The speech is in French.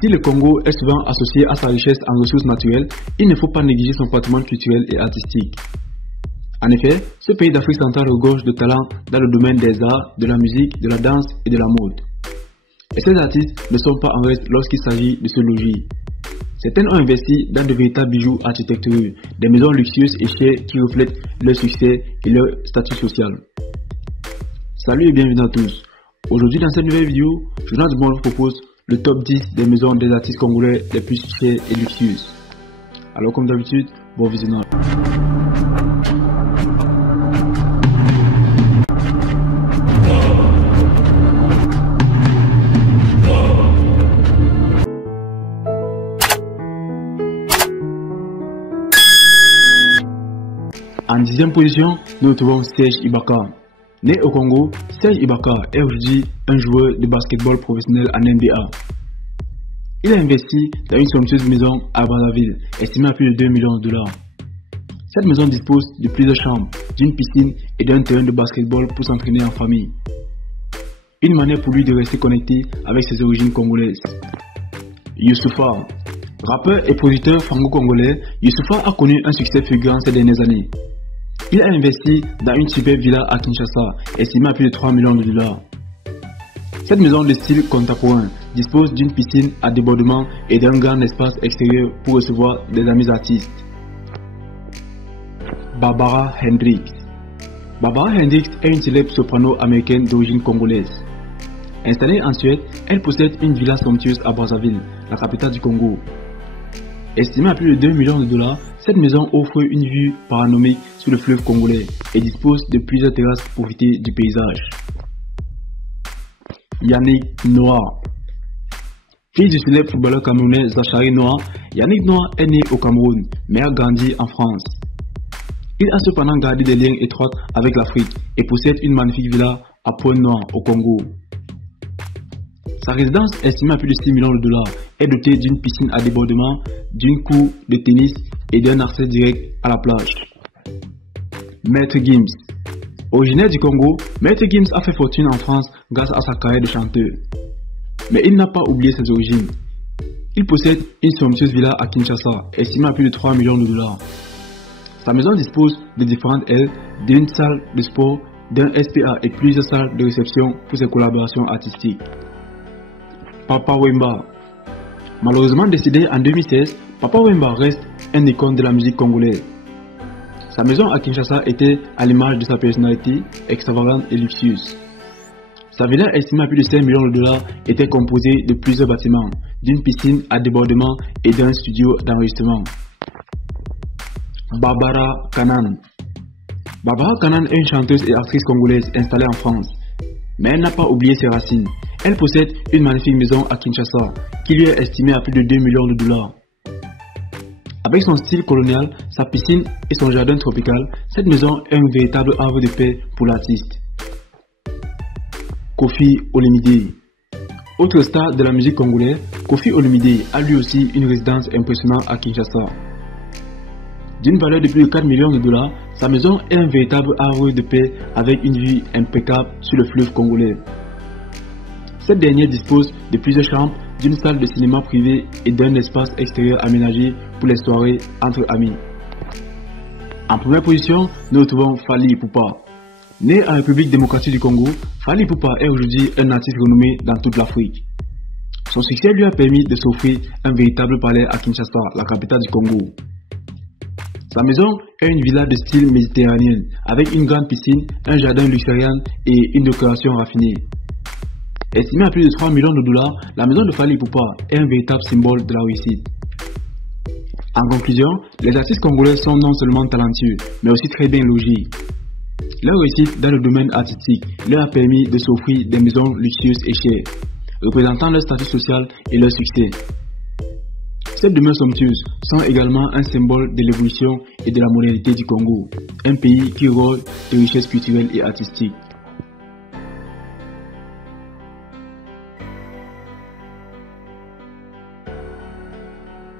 Si le Congo est souvent associé à sa richesse en ressources naturelles, il ne faut pas négliger son patrimoine culturel et artistique. En effet, ce pays d'Afrique centrale regorge de talents dans le domaine des arts, de la musique, de la danse et de la mode. Et ces artistes ne sont pas en reste lorsqu'il s'agit de se loger. Certains ont investi dans de véritables bijoux architecturaux, des maisons luxueuses et chères qui reflètent leur succès et leur statut social. Salut et bienvenue à tous. Aujourd'hui dans cette nouvelle vidéo, Jonas Dubon vous propose le top 10 des maisons des artistes congolais les plus chères et luxueuses. Alors comme d'habitude, bon visionnage. En 10e position, nous retrouvons Serge Ibaka. Né au Congo, Serge Ibaka est aujourd'hui un joueur de basketball professionnel en NBA. Il a investi dans une somptueuse maison à Brazzaville, estimée à plus de 2 millions de dollars. Cette maison dispose de plusieurs chambres, d'une piscine et d'un terrain de basketball pour s'entraîner en famille. Une manière pour lui de rester connecté avec ses origines congolaises. Youssoupha. Rappeur et producteur franco-congolais, Youssoupha a connu un succès fulgurant ces dernières années. Il a investi dans une superbe villa à Kinshasa, estimée à plus de 3 millions de dollars. Cette maison de style contemporain dispose d'une piscine à débordement et d'un grand espace extérieur pour recevoir des amis artistes. Barbara Hendricks. Barbara Hendricks est une célèbre soprano américaine d'origine congolaise. Installée en Suède, elle possède une villa somptueuse à Brazzaville, la capitale du Congo. Estimée à plus de 2 millions de dollars, cette maison offre une vue panoramique sur le fleuve congolais et dispose de plusieurs terrasses pour profiter du paysage. Yannick Noah. Fils du célèbre footballeur camerounais Zachary Noah, Yannick Noah est né au Cameroun mais a grandi en France. Il a cependant gardé des liens étroits avec l'Afrique et possède une magnifique villa à Pointe-Noire au Congo. Sa résidence, estimée à plus de 6 millions de dollars, est dotée d'une piscine à débordement, d'une cour de tennis et d'un accès direct à la plage. Maître Gims. Originaire du Congo, Maître Gims a fait fortune en France grâce à sa carrière de chanteur. Mais il n'a pas oublié ses origines. Il possède une somptueuse villa à Kinshasa, estimée à plus de 3 millions de dollars. Sa maison dispose de différentes ailes, d'une salle de sport, d'un SPA et plusieurs salles de réception pour ses collaborations artistiques. Papa Wemba. Malheureusement décédé en 2016, Papa Wemba reste un icône de la musique congolaise. Sa maison à Kinshasa était à l'image de sa personnalité extravagante et luxueuse. Sa villa estimée à plus de 5 millions de dollars était composée de plusieurs bâtiments, d'une piscine à débordement et d'un studio d'enregistrement. Barbara Kanan. Barbara Kanan est une chanteuse et actrice congolaise installée en France, mais elle n'a pas oublié ses racines. Elle possède une magnifique maison à Kinshasa qui lui est estimée à plus de 2 millions de dollars. Avec son style colonial, sa piscine et son jardin tropical, cette maison est un véritable havre de paix pour l'artiste. Koffi Olomide. Autre star de la musique congolaise, Koffi Olomide a lui aussi une résidence impressionnante à Kinshasa. D'une valeur de plus de 4 millions de dollars, sa maison est un véritable havre de paix avec une vue impeccable sur le fleuve congolais. Cette dernière dispose de plusieurs chambres, d'une salle de cinéma privée et d'un espace extérieur aménagé pour les soirées entre amis. En première position, nous retrouvons Fally Ipupa. Né en République démocratique du Congo, Fally Ipupa est aujourd'hui un artiste renommé dans toute l'Afrique. Son succès lui a permis de s'offrir un véritable palais à Kinshasa, la capitale du Congo. Sa maison est une villa de style méditerranéen avec une grande piscine, un jardin luxuriant et une décoration raffinée. Estimée à plus de 3 millions de dollars, la maison de Fally Ipupa est un véritable symbole de la réussite. En conclusion, les artistes congolais sont non seulement talentueux, mais aussi très bien logés. Leur réussite dans le domaine artistique leur a permis de s'offrir des maisons luxueuses et chères, représentant leur statut social et leur succès. Ces demeures somptueuses sont également un symbole de l'évolution et de la modernité du Congo, un pays qui rôde de richesses culturelles et artistiques.